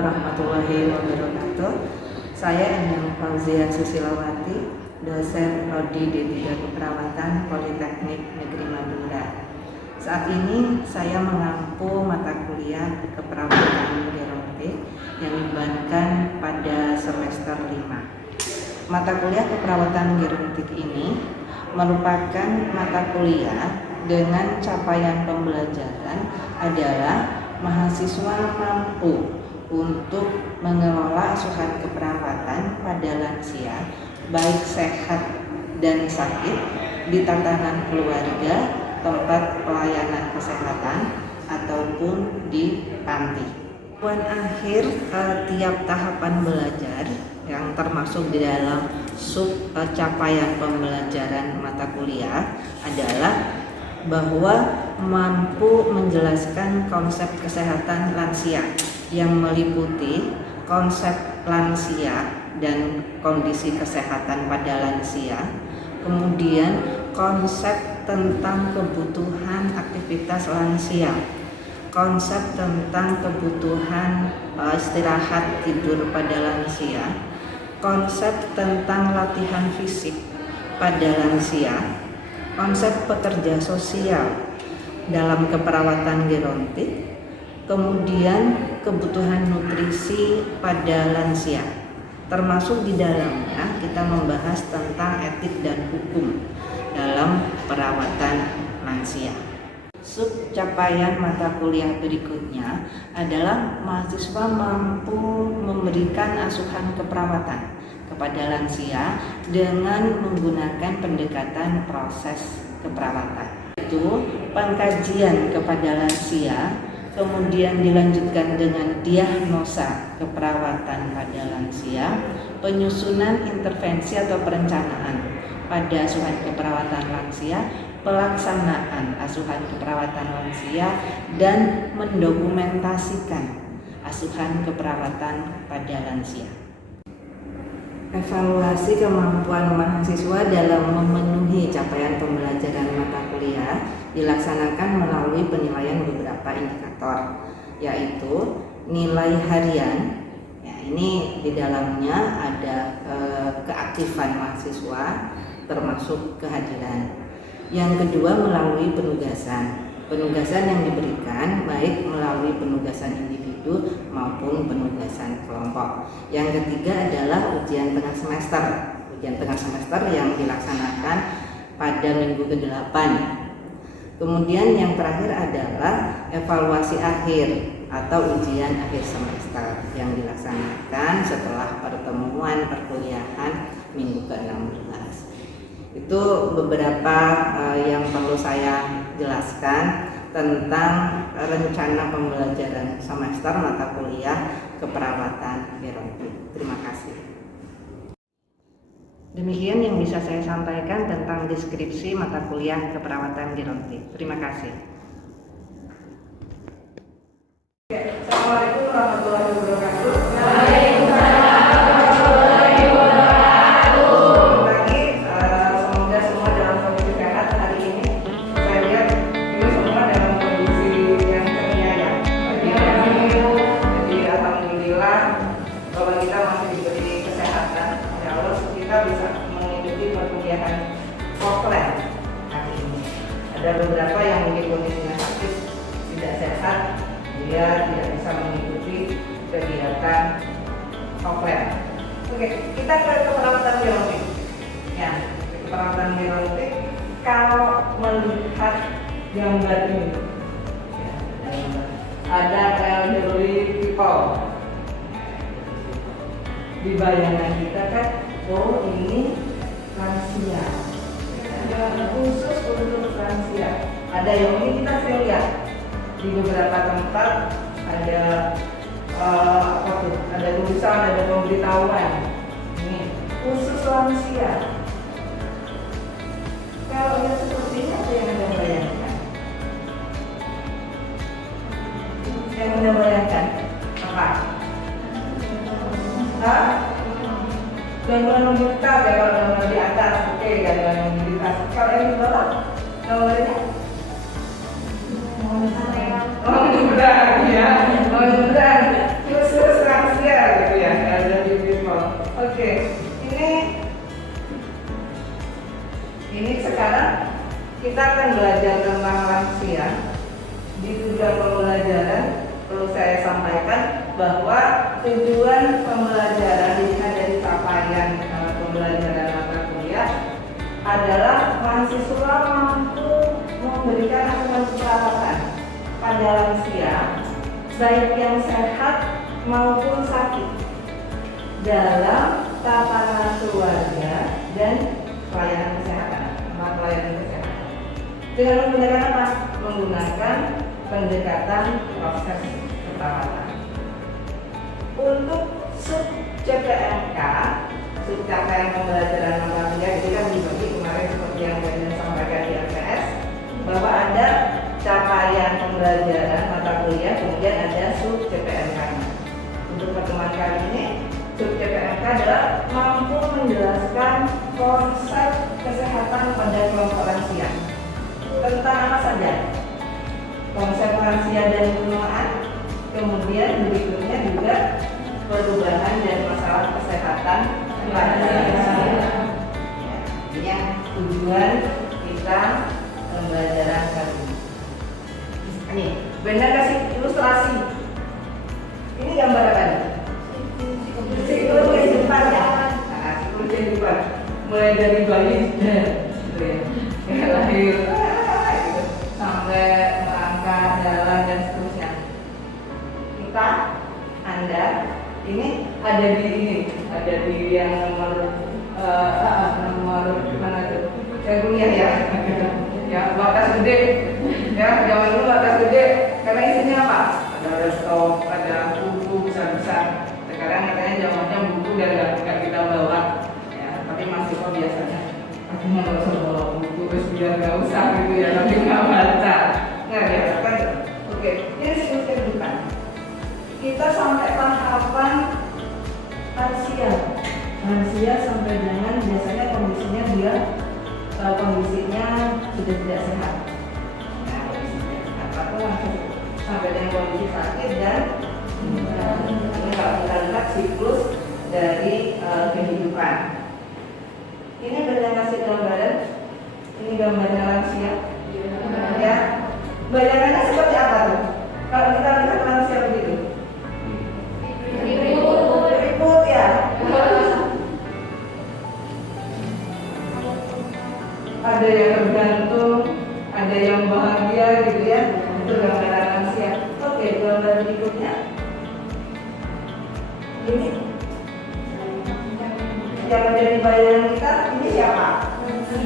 warahmatullahi wabarakatuh. Saya Endang Fauzia Susilawati, dosen Prodi D3 Keperawatan Politeknik Negeri Madura. Saat ini saya mengampu mata kuliah keperawatan gerontik yang dibebankan pada semester 5. Mata kuliah keperawatan gerontik ini merupakan mata kuliah dengan capaian pembelajaran adalah mahasiswa mampu untuk mengelola asuhan keperawatan pada lansia, baik sehat dan sakit, di tatanan keluarga, tempat pelayanan kesehatan, ataupun di panti. Tujuan akhir tiap tahapan belajar yang termasuk di dalam capaian pembelajaran mata kuliah adalah bahwa mampu menjelaskan konsep kesehatan lansia yang meliputi konsep lansia dan kondisi kesehatan pada lansia, kemudian konsep tentang kebutuhan aktivitas lansia, konsep tentang kebutuhan istirahat tidur pada lansia, konsep tentang latihan fisik pada lansia, konsep pekerja sosial dalam keperawatan gerontik, kemudian kebutuhan nutrisi pada lansia. Termasuk di dalamnya kita membahas tentang etik dan hukum dalam perawatan lansia. Capaian mata kuliah berikutnya adalah mahasiswa mampu memberikan asuhan keperawatan kepada lansia dengan menggunakan pendekatan proses keperawatan. Itu pengkajian kepada lansia, kemudian dilanjutkan dengan diagnosa keperawatan pada lansia, penyusunan intervensi atau perencanaan pada asuhan keperawatan lansia, pelaksanaan asuhan keperawatan lansia, dan mendokumentasikan asuhan keperawatan pada lansia. Evaluasi kemampuan mahasiswa dalam memenuhi capaian pembelajaran mata kuliah dilaksanakan melalui penilaian beberapa indikator, yaitu nilai harian. Ya, ini di dalamnya ada keaktifan mahasiswa termasuk kehadiran. Yang kedua melalui penugasan yang diberikan baik melalui penugasan individu maupun penugasan kelompok. Yang ketiga adalah ujian tengah semester yang dilaksanakan pada minggu ke-8. Kemudian yang terakhir adalah evaluasi akhir atau ujian akhir semester yang dilaksanakan setelah pertemuan perkuliahan minggu ke-16. Itu beberapa yang perlu saya jelaskan tentang rencana pembelajaran semester mata kuliah keperawatan gerontik. Terima kasih. Demikian yang bisa saya sampaikan tentang deskripsi mata kuliah keperawatan gerontik. Terima kasih. Assalamualaikum warahmatullahi wabarakatuh. Ada beberapa yang mungkin kondisinya sakit, tidak sehat, dia tidak bisa mengikuti kegiatan offline. Oke, kita ke keperawatan gerontik. Ya, keperawatan gerontik kalau melihat gambar ini, ya, ada elderly people. Di bayangan kita kan, oh ini lansia. Khusus untuk lansia. Ada yang ini kita sering lihat di beberapa tempat ada ada tulisan, ada pemberitahuan. Ini khusus lansia. Kalau yang seperti ini apa yang Anda bayangkan? Yang Anda bayangkan apa? Gangguan mobilitas ya, kalau gambar di atas, oke, gangguan mobilitas. Kalau yang di bawah, gambarnya? Oh, beneran ya, oh beneran. Khusus kita akan belajar tentang lansia. Di tujuan pembelajaran perlu saya sampaikan bahwa tujuan pembelajaran ini dari capaian pembelajaran mata kuliah adalah mahasiswa mampu memberikan asuransi perawatan pada lansia, baik yang sehat maupun sakit, dalam tatanan keluarga dan pelayanan kesehatan, pelayanan kesehatan. Dengan menggunakan apa? Menggunakan pendekatan proses perawatan. Untuk sub CPMK, sub capaian pembelajaran mata kuliah, jadi kan dibagi kemarin seperti yang saya sampaikan di LPS, bahwa ada capaian pembelajaran mata kuliah, kemudian ada sub CPMK. Untuk pertemuan kali ini, sub CPMK adalah mampu menjelaskan konsep kesehatan pada kelompok lansia. Tentang apa saja? Konsep lansia dan pengelolaan, kemudian berikutnya juga perubahan dan masalah kesehatan lansia. Ini yang tujuan kita pembelajaran kali ini. Ini, Benda kasih ilustrasi. Ini gambar apa nih? Siklus kehidupan ya. Nah, siklus kehidupan. Mulai dari bayi gitu ya, lahir gitu, sampai melangkah, jalan dan seterusnya. Kita, Anda, ini ada di yang nomor mana tuh? Saya kuliah ya. Ya, batas gede. Ya, zaman dulu batas gede. Karena isinya apa? Ada laptop, ada buku besar-besar. Sekarang katanya zamannya buku dan nggak kita bawa. Ya, tapi mahasiswa biasanya aku mau bawa buku terus biar nggak usah gitu ya, tapi nggak baca. Nggak ya, kan? Oke, ini siklus kehidupan. Kita sampai tahapan lansia. Lansia sampai dengan biasanya kondisinya dia kondisinya sudah tidak sehat. Nah, kondisi tidak sehat atau langsung sampai dengan kondisi sakit dan ini kalau kita lihat siklus dari kehidupan. Ini Benda kasih gambaran. Ini gambarnya lansia. Ya, bayangannya seperti apa tuh? Kalau kita lihat lansia begitu, ribut ya. Ada yang tergantung, ada yang bahagia gitu ya. Itu gambaran lansia. Oke, gambar berikutnya. Ini yang ada di bayangan kita, ini siapa?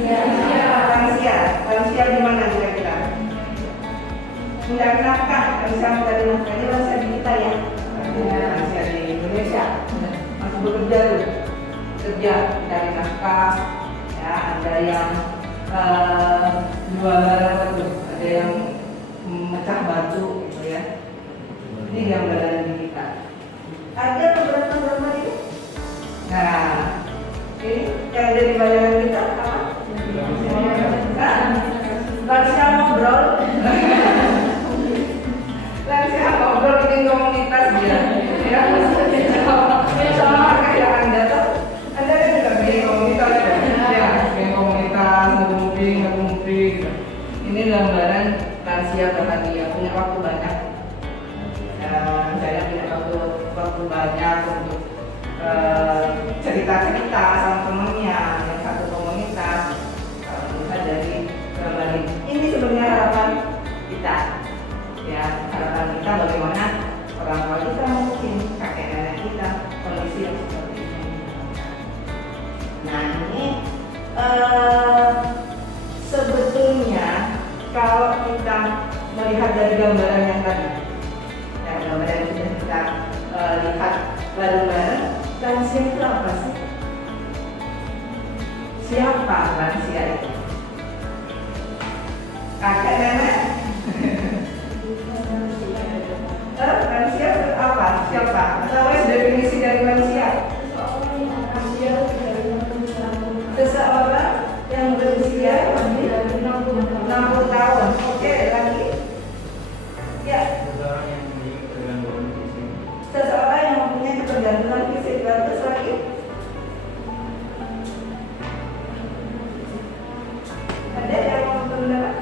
Lansia. Lansia di mana kira-kira? Mencari nafkah. Lansia mencari nafkah. Ini lansia di kita ya. Lansia di Indonesia. Masih bekerja tuh. Kerja, mencari nafkah. Ya, ada yang jualan apa tuh? Ada yang mecah batu gitu ya. Ini gambaran di kita. Ada beberapa gambar ini. Nah, ini yang ada di bayangan kita apa? Lansia ngobrol. Lansia ngobrol bikin komunitas dia. Ya, sama kayak Anda tuh. Anda kan juga bikin komunitas ya. Bikin komunitas, ngumpul gitu. Ini gambaran lansia bahagia, punya waktu banyak. Saya punya waktu banyak untuk cerita-cerita sama temennya yang satu komunitas. Bisa dari gambar ini sebenarnya harapan kita, ya, harapan kita bagaimana orang tua kita, mungkin kakek nenek kita, kondisi yang seperti ini. Nah, ini sebetulnya kalau kita melihat dari gambaran yang tadi, ya, gambaran yang sudah kita lihat bareng-bareng, lansia itu apa sih? Siapa lansia itu? Kakek nenek? Lansia itu apa? Siapa? Atau definisi dari lansia? Seseorang yang berusia lebih dari 60 tahun. Oke, lagi. Ya. Seseorang yang mempunyai ketergantungan fisik. Terus lagi. Ada yang mau berpendapat?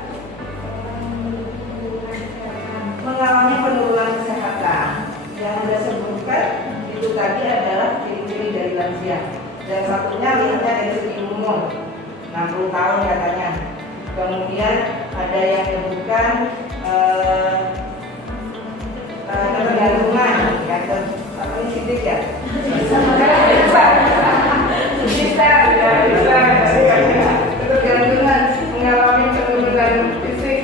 sebutkan itu tadi adalah ciri-ciri dari lansia. Dan satunya lihatnya dari segi umur, 60 tahun katanya. Kemudian ada yang menyebutkan ketergantungan, ya, apa ini sidik ya? Ketergantungan, mengalami penurunan fisik,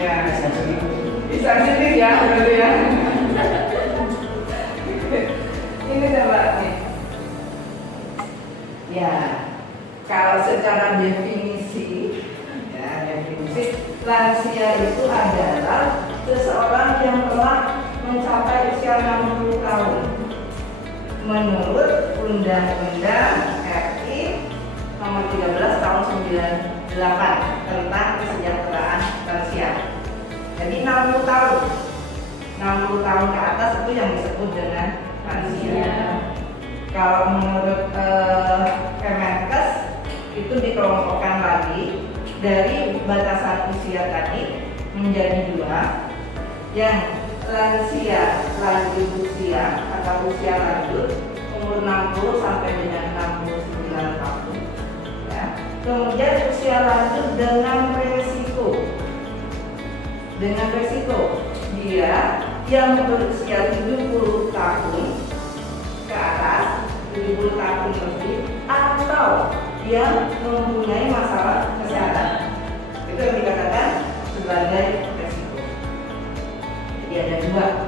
ya, bisa sidik ya, berarti ya. Ini coba nih. Ya, kalau secara definisi, lansia itu adalah seseorang yang telah mencapai usia 60 tahun menurut Undang-Undang RI Nomor 13 Tahun 98 tentang kesejahteraan lansia. Jadi 60 tahun ke atas itu yang disebut dengan lansia. Kalau menurut Kemenkes itu dikelompokkan lagi dari batasan usia tadi menjadi 2, yang lansia lanjut usia atau usia lanjut umur 60 sampai dengan 69 tahun, ya. Kemudian usia lanjut dengan resiko dia yang berusia 70 tahun ke atas, 70 tahun lebih, atau yang mempunyai masalah kesehatan. Itu yang dikatakan sebagai resiko. Jadi ada 2.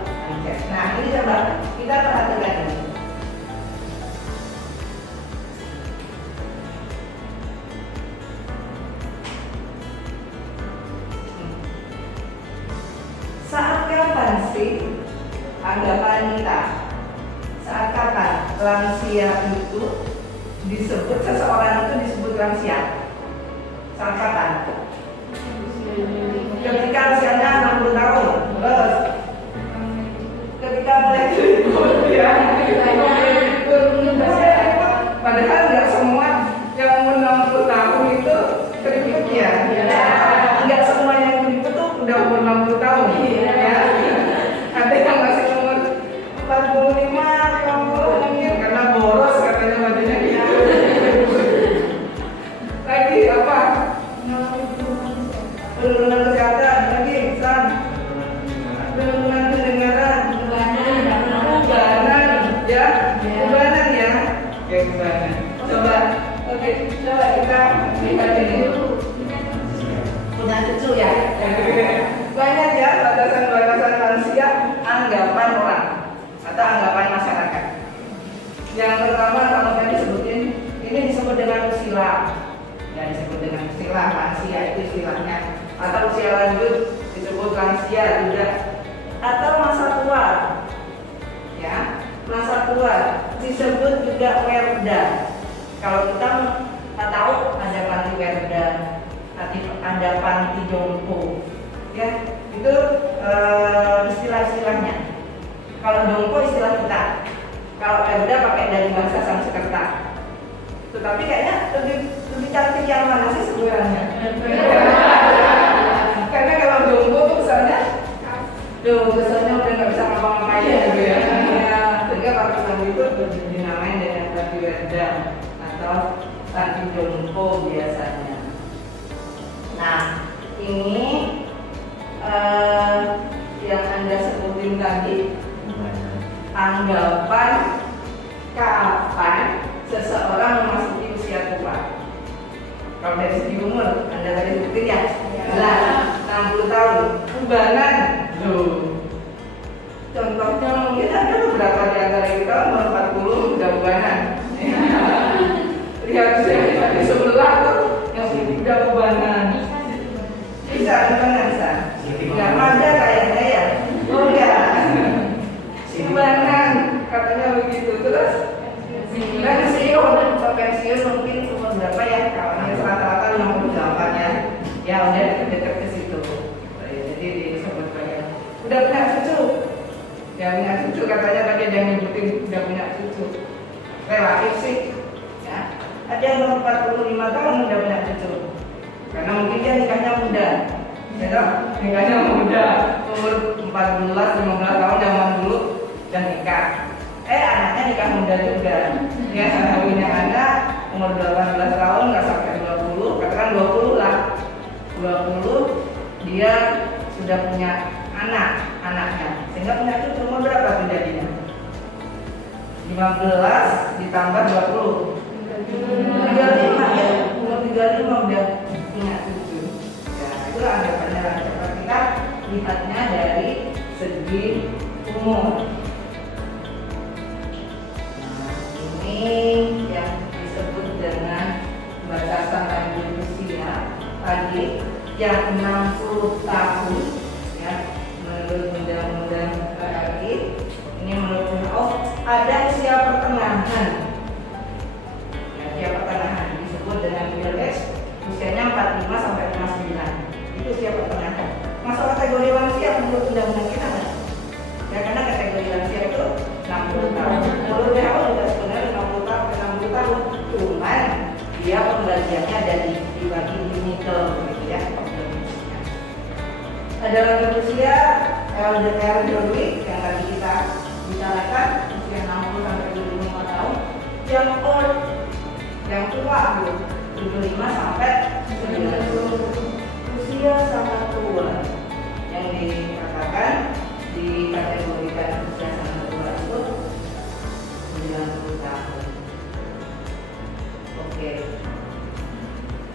Nah, ini coba kita perhatikan ini. Saat kapan sih anggapan kita? Saat kapan lansia itu disebut, seseorang itu disebut lansia? Saat kapan? Ketika usianya 60 tahun. Terus ketika mulai ribut, ya. Padahal nggak semua yang umur 60 tahun itu keriput, ya. Nggak semua yang keriput tuh udah umur 60 tahun. Ya. Ada yang masih umur 45, 50 mungkin karena boros katanya badannya gitu. Lagi apa? Penurunan kesehatan, lagi San. Penurunan pendengaran, ubanan, ya, ubanan ya, kayak ubanan. Coba, oke, coba kita lihat ini. Punya cucu ya. Banyak ya batasan-batasan lansia, anggapan orang atau anggapan masyarakat. Yang pertama kalau tadi sebutin, ini disebut dengan usia. Ya, disebut dengan usia lansia itu istilahnya. Atau usia lanjut disebut lansia juga. Atau masa tua. Ya, masa tua disebut juga werda. Kalau kita tahu ada panti werda, ada panti jompo. Ya, itu istilah-istilahnya. Kalau jompo istilah kita, kalau werda pakai dari bahasa Sanskerta. Tetapi kayaknya lebih cantik yang mana sih sebenarnya? Karena kalau jompo tuh kesannya udah nggak bisa ngapa-ngapain gitu ya. Sehingga panti itu dinamain dengan panti werda atau panti jompo biasanya. Nah, ini yang Anda sebutin tadi, anggapan kapan seseorang memasuki usia tua. Kalau dari segi umur, Anda tadi sebutin ya, 60 tahun, ubanan, contohnya mungkin ada beberapa di antara kita umur 40 udah ubanan. Lihat usia di sebelah tuh yang udah ubanan. Bisa, bisa. Nggak ada kayaknya ya. Oh ya, ubanan katanya begitu. Terus pensiun mungkin umur berapa ya? Kalau rata-rata 58 ya. Ya udah deket-deket ke situ. Jadi disebut banyak. Udah punya cucu. Ya punya cucu katanya tadi yang nyebutin udah punya cucu. Relatif sih. Ya. Ada yang umur 45 tahun udah punya cucu. Karena mungkin dia nikahnya muda. Ya toh? Nikahnya muda. Umur 14, 15 tahun zaman dulu dan nikah. Anaknya nikah muda juga. Ya, punya anak umur 18 tahun nggak sampai 20, katakan 20 lah. 20 dia sudah punya anaknya. Sehingga punya cucu umur berapa tuh jadinya? 15 ditambah 20. 35 ya. Umur 35 udah punya cucu. Ya, itulah anggapannya lancar. Kita lihatnya dari segi umur. Ini yang disebut dengan batasan lanjut usia tadi yang 60 tahun ya, menurut undang-undang RI. Ini menurut ada usia pertengahan ya, usia pertengahan disebut dengan PLS, usianya 45 sampai 59. Itu usia pertengahan. Masuk kategori lansia menurut undang-undang kita kan? Ya, karena kategori lansia itu 60 tahun. Menurut WHO juga sebenarnya 60 tahun, cuman dia pembagiannya ada dibagi minimal gitu ya. Ada lanjut usia elderly yang tadi kita bicarakan, usia 60 sampai 75 tahun, yang old, yang tua gitu, 75 sampai 90. Usia sangat tua yang dikatakan dikategorikan usia sangat tua itu 90 tahun. Oke,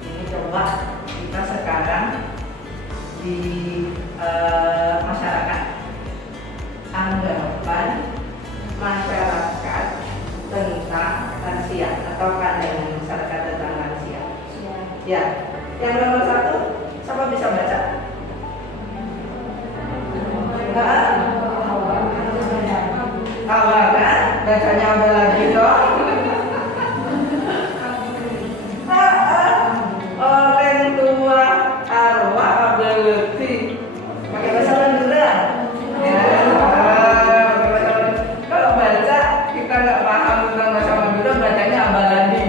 ini coba kita sekarang di masyarakat, anggapan masyarakat tentang lansia atau pandangan masyarakat tentang lansia. Ya, yang nomor 1, siapa bisa baca? Awal kan? Bacanya apa lagi toh? Orang tua arwah ability. Pakai bahasa Madura. Ya. Kalau baca kita nggak paham tentang bahasa Madura, bacanya abaladi.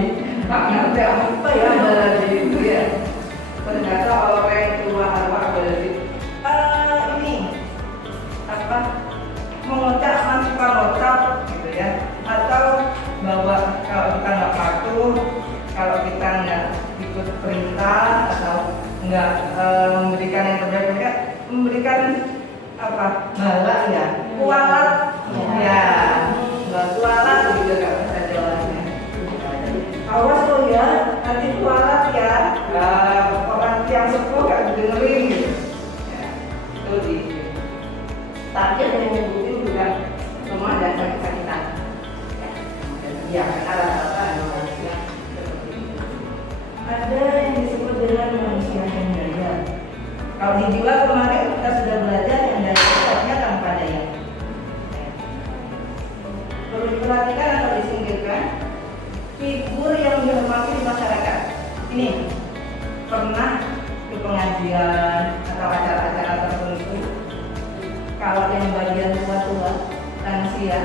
Ngerti apa ya abaladi itu ya? Ternyata orang tua arwah ability. Ini apa? Mengucap tanpa mengucap gitu ya, atau bahwa kalau kita nggak patuh, kalau kita nggak ikut perintah atau nggak memberikan yang terbaik, mereka memberikan apa bala ya, kualat ya, nggak kualat gitu kan bahasa Jawanya. Awas lo ya, nanti kualat ya, orang yang sepuh nggak dengerin gitu. Ya, itu di target yang nyebutin juga semua ada sakit-sakitan. Ya, karena rata-rata ada manusia seperti itu. Ada yang disebut dengan manusia yang daya. Kalau di jiwa kemarin kita sudah belajar yang daya sifatnya tanpa daya. Perlu diperhatikan atau disingkirkan figur yang dihormati di masyarakat. Ini pernah ke pengajian atau acara-acara tertentu. Kalau yang bagian tua-tua lansia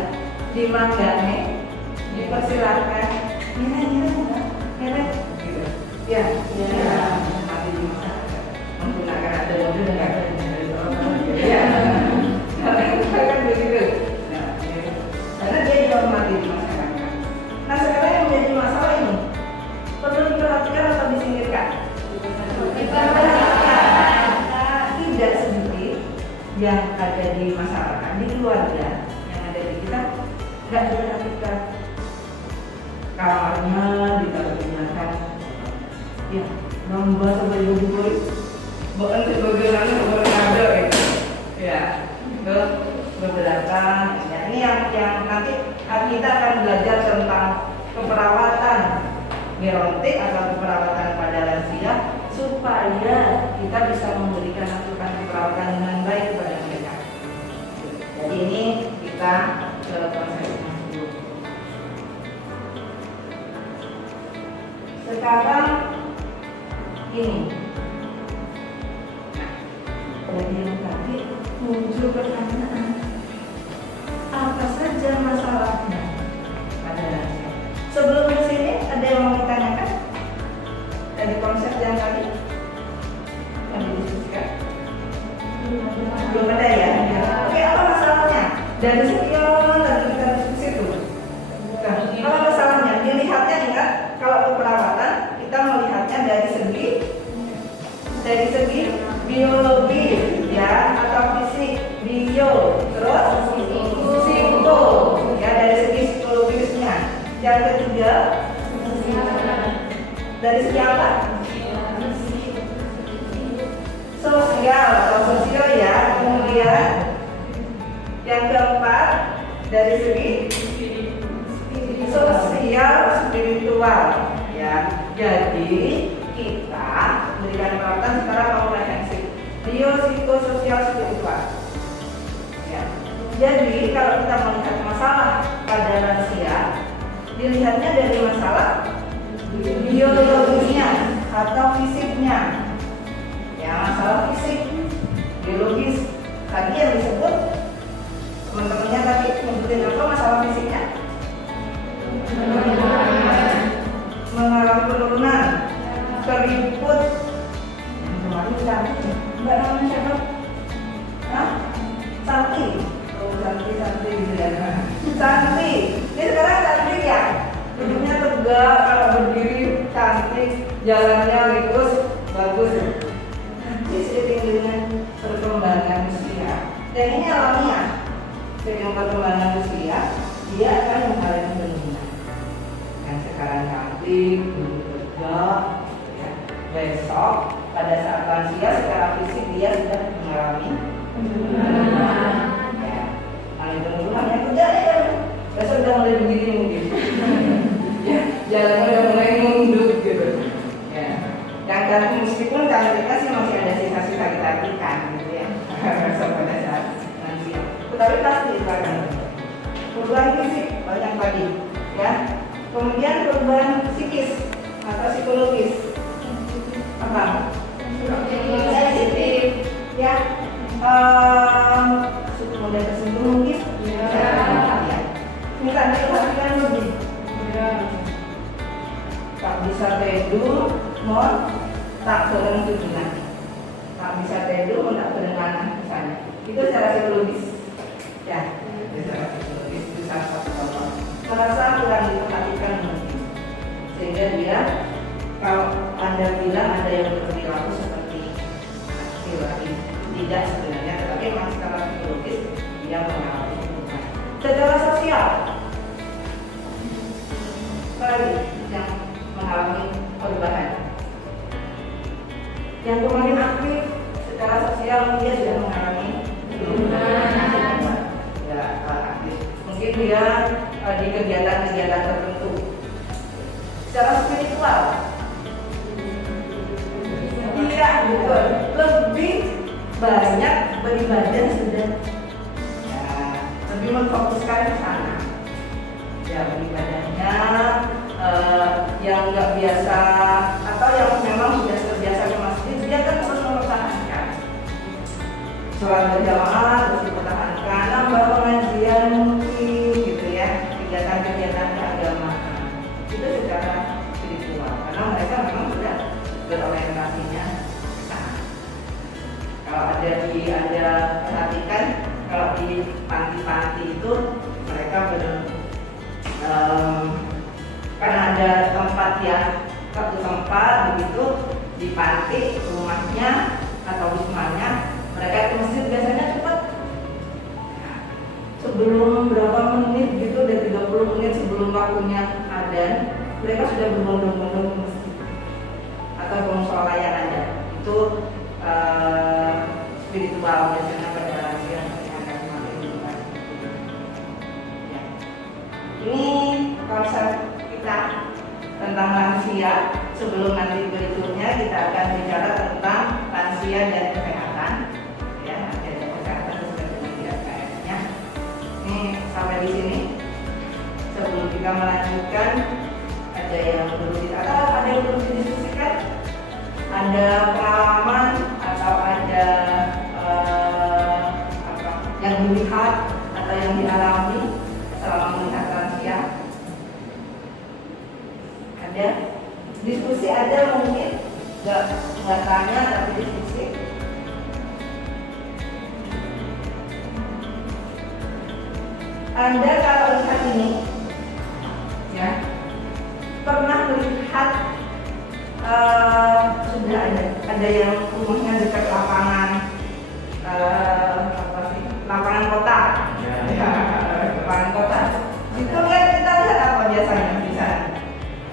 di manggane dipersilahkan nyeret gitu ya, mati di masyarakat menggunakan ada mobil dan ada ya, kan begitu. Karena dia dihormati di masyarakat. Nah, sekarang yang menjadi masalah ini perlu diperhatikan atau disingkirkan? Tidak sedikit yang ada di masyarakat, di keluarga yang ada di kita nggak diperhatikan. Kamarnya digunakan ya nambah sampai boy bukan sebagai ada itu ya, itu beberapa ya, ini yang nanti kita akan belajar tentang keperawatan gerontik atau keperawatan pada lansia supaya kita bisa memberikan asupan keperawatan dengan baik kepada mereka. Jadi ini kita konsepnya dulu. Sekarang ini, dari yang tadi muncul pertanyaan, apa saja masalahnya pada lansia? Sebelum ke sini ada yang mau ditanyakan dari konsep yang tadi yang didiskusikan? Belum ada ya? Oke, apa masalahnya? Dari sekian Dari segi apa? Sosial atau sosio ya. Kemudian yang keempat dari segi sosial spiritual ya. Jadi kita berikan perawatan secara komprehensif biopsikososial spiritual ya. Jadi kalau kita melihat masalah pada lansia, dilihatnya dari masalah biologisnya atau fisiknya ya. Masalah fisik, biologis tadi yang disebut teman-temannya tadi nyebutin apa masalah fisiknya? Mengalami penurunan, keriput. Kemarin cantik, mbak namanya siapa? Hah? Santi. Oh, Santi gitu ya. Santi. Ini sekarang cantik ya. Duduknya tegak, kalau berdiri cantik, jalannya lurus, bagus. Ini seiring dengan perkembangan usia. Dan ini alamiah. Seiring perkembangan usia, dia akan mengalami penurunan. Yang sekarang cantik, duduk tegak, ya. Besok pada saat lansia secara fisik dia sudah mengalami penurunan. Ya. Penurunan yang tidak ya. Besok sudah mulai begini mungkin. Ya, jalannya udah mulai mundur gitu. Ya. Dan meskipun cantiknya sih masih ada sisa-sisa kecantikan gitu ya. Pada saat lansia. Tetapi pasti itu akan perubahan fisik banyak tadi, ya. Kemudian perubahan psikis atau psikologis. Apa? Sensitif, ya. Mudah tersinggung mungkin. Ya. Misalnya perhatikan lebih. Tak bisa tidur, mau tak sedang tujuan. Tak bisa tidur, mau tak sedang anak misalnya. Itu secara psikologis. Ya, secara psikologis itu salah satu contoh. Merasa kurang diperhatikan mungkin, sehingga dia kalau Anda bilang ada yang berperilaku seperti laki-laki, tidak sebenarnya, tetapi memang secara psikologis dia mengalami perubahan. Secara sosial, lagi yang mengalami perubahan. Yang kemarin aktif secara sosial dia sudah mengalami perubahan. Ya, aktif. Mungkin dia di kegiatan-kegiatan tertentu. Secara spiritual, tidak betul. Lebih banyak beribadah sudah. Ya, lebih memfokuskan ke sana. Ya, beribadahnya yang nggak biasa atau yang memang sudah terbiasa ke masjid, dia kan terus mempertahankan sholat berjamaah, terus dipertahankan, nambah pengajian mungkin gitu ya, kegiatan-kegiatan keagamaan itu secara spiritual karena mereka memang sudah berorientasinya ke sana. Kalau Anda perhatikan, kalau di panti-panti itu mereka karena ada tempat ya, satu tempat begitu di panti rumahnya atau wismanya, mereka ke masjid biasanya cepat. Sebelum berapa menit gitu, udah 30 menit sebelum waktunya adzan, mereka sudah berbondong-bondong ke masjid atau ke musola yang ada. Itu spiritual biasanya pada lansia yang akan semakin berubah. Ya. Ini konsep kita tentang lansia. Sebelum nanti berikutnya kita akan bicara tentang lansia dan kesehatan, ya, lansia dan kesehatan sesuai dengan IAKS-nya. Ini sampai di sini. Sebelum kita melanjutkan, ada yang perlu didiskusikan, ada pengalaman atau ada yang dilihat atau yang dialami selama melihat lansia. Ada diskusi, ada mungkin nggak tanya tapi diskusi. Anda kalau lihat ini, ya, pernah melihat sudah ada yang rumahnya dekat lapangan lapangan kota, ya, lapangan kota. Itu kan kita lihat apa biasanya di sana?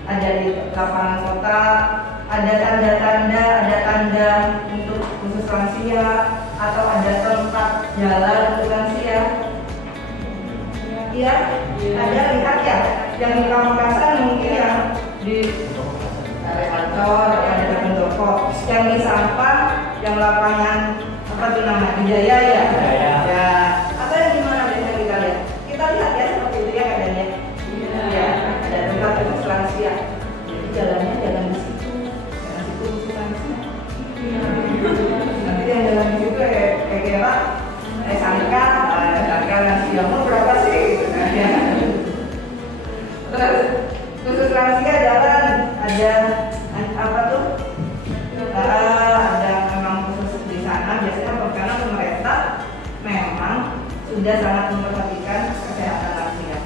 Ada di lapangan kota, ada tanda untuk khusus lansia, atau ada tempat jalan untuk lansia. Iya, ada, lihat ya, yang di Pamekasan mungkin yang di kantor, ada di pendopo, yang di Sampang, yang lapangan apa tuh nama Wijaya ya? Ya, atau yang di mana biasanya kita lihat? Kita lihat ya seperti itu ya keadaannya. Ya, ada tempat khusus lansia. Jadi jalannya jalan di situ, jalan situ khusus lansia. Nanti yang jalan di situ kayak kira sangka lansia mau berapa sih? Gitu kan ya. Terus khusus lansia jalan ada apa tuh? Ada memang khusus di sana biasanya karena pemerintah memang sudah sangat memperhatikan kesehatan lansia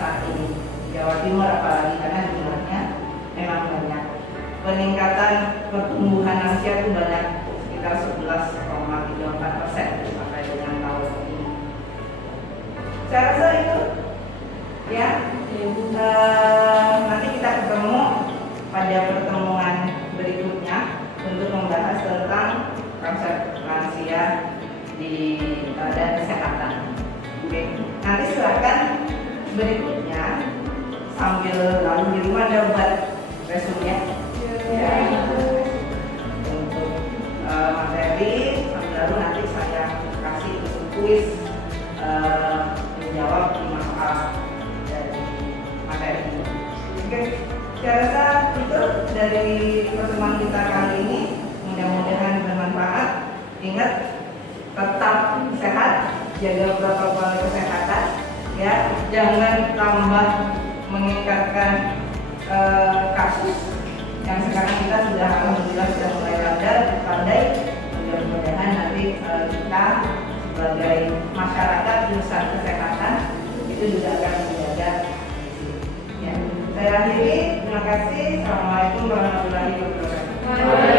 saat ini di Jawa Timur, apalagi karena jumlahnya memang banyak. Peningkatan pertumbuhan lansia itu banyak, sekitar 11,34% sampai dengan tahun ini. Saya rasa itu ya. Nanti kita ketemu pada pertemuan berikutnya untuk membahas tentang konsep lansia dan kesehatan. Oke, nanti silakan berikutnya sambil lalu di rumah ada buat resume ya. Untuk materi sambil lalu nanti saya kasih kuis menjawab 5 soal dari materi ini. Oke, saya rasa itu dari pertemuan kita kali ini, mudah-mudahan bermanfaat. Ingat, tetap sehat, jaga protokol kesehatan ya, jangan tambah meningkatkan kasus yang sekarang kita sudah alhamdulillah sudah mulai landai. Mudah-mudahan nanti kita sebagai masyarakat jurusan kesehatan itu juga akan menjaga ya. Saya akhiri, terima kasih. Assalamualaikum warahmatullahi wabarakatuh.